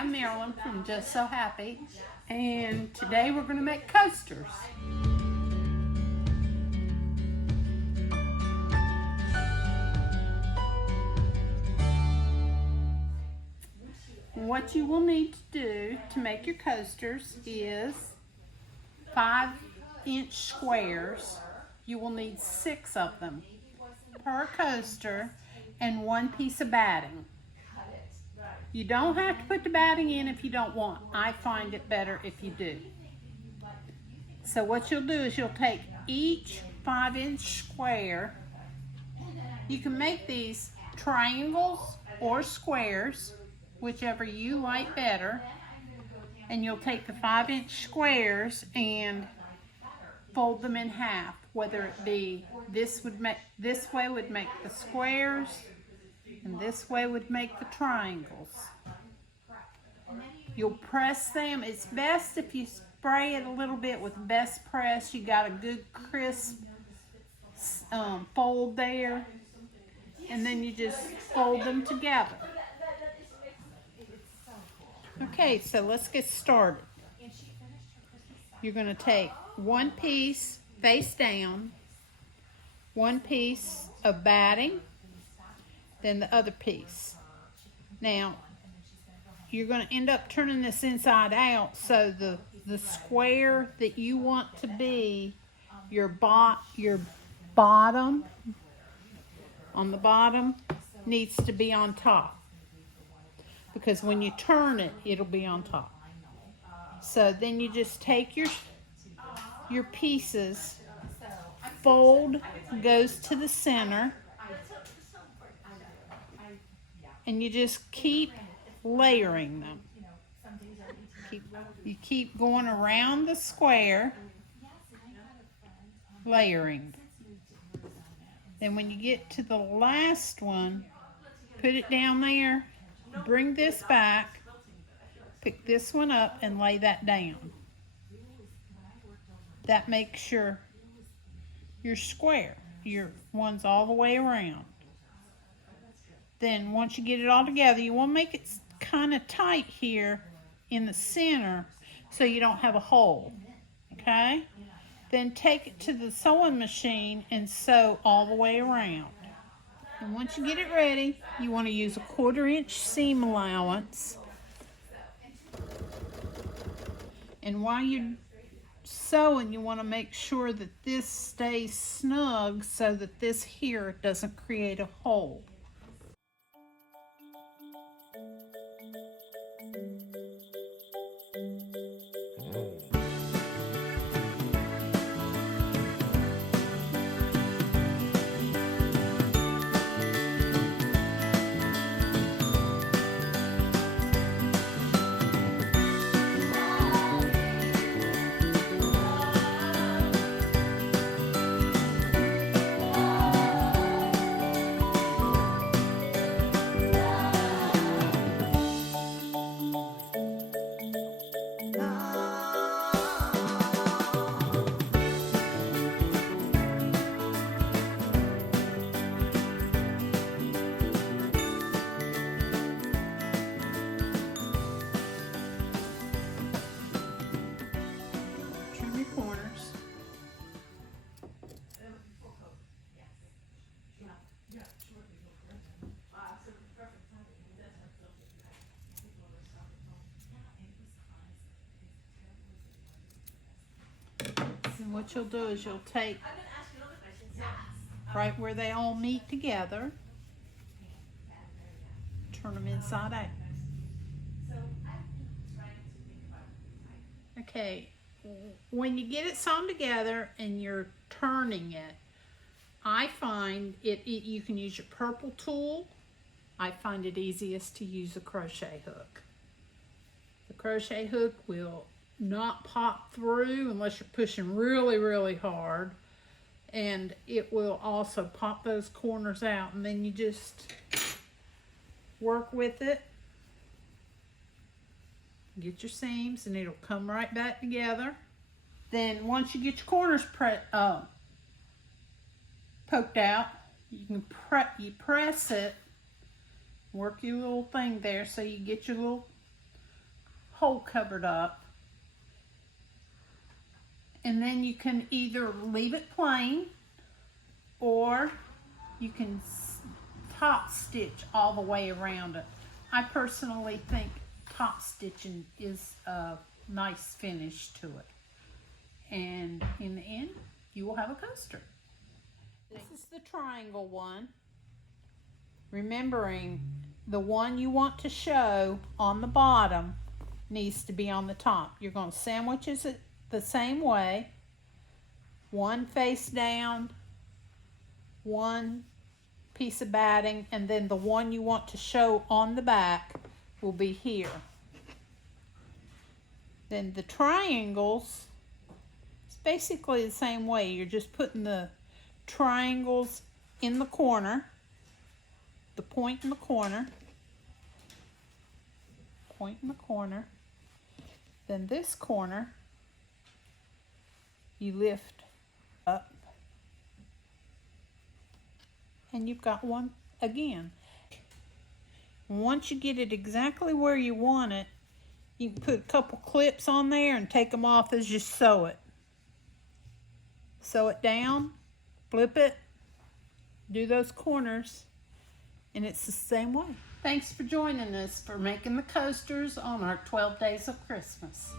I'm Marilyn from Just So Happy, and today we're going to make coasters. What you will need to do to make your coasters is 5-inch squares. You will need 6 of them per coaster and 1 piece of batting. You don't have to put the batting in if you don't want. I find it better if you do. So what you'll do is you'll take each 5-inch square. You can make these triangles or squares, whichever you like better. And you'll take the 5-inch squares and fold them in half, whether it be this way would make the squares, and this way would make the triangles. You'll press them. It's best if you spray it a little bit with Best Press. You got a good crisp fold there, and then you just fold them together. Okay, so let's get started. You're going to take 1 piece face down, 1 piece of batting, then the other piece. Now, you're going to end up turning this inside out, so the square that you want to be your bottom, on the bottom, needs to be on top. Because when you turn it, it'll be on top. So then you just take your pieces, fold goes to the center, and you just keep layering them. You keep going around the square, layering. Then when you get to the last one, put it down there, bring this back, pick this one up, and lay that down. That makes your square. Your one's all the way around. Then once you get it all together, you want to make it kind of tight here in the center so you don't have a hole. Okay? Then take it to the sewing machine and sew all the way around. And once you get it ready, you want to use a 1/4-inch seam allowance. And while you're sewing, you want to make sure that this stays snug so that this here doesn't create a hole. And what you'll do is you'll take right where they all meet together, turn them inside out. Okay, when you get it sewn together and you're turning it, I find you can use your purple tool. I find it easiest to use a crochet hook. The crochet hook will not pop through unless you're pushing really, really hard. And it will also pop those corners out, and then you just work with it. Get your seams and it'll come right back together. Then once you get your corners poked out, you can press it, work your little thing there so you get your little hole covered up. And then you can either leave it plain or you can top stitch all the way around it. I personally think top stitching is a nice finish to it. And in the end, you will have a coaster. This is the triangle one. Remembering the one you want to show on the bottom needs to be on the top. You're going to sandwich it the same way. One face down, one piece of batting, and then the one you want to show on the back will be here. Then the triangles, it's basically the same way. You're just putting the triangles in the corner, the point in the corner, point in the corner. Then this corner, you lift up, and you've got one again. Once you get it exactly where you want it, you can put a couple clips on there and take them off as you sew it. Sew it down, flip it, do those corners, and it's the same way. Thanks for joining us for making the coasters on our 12 Days of Christmas.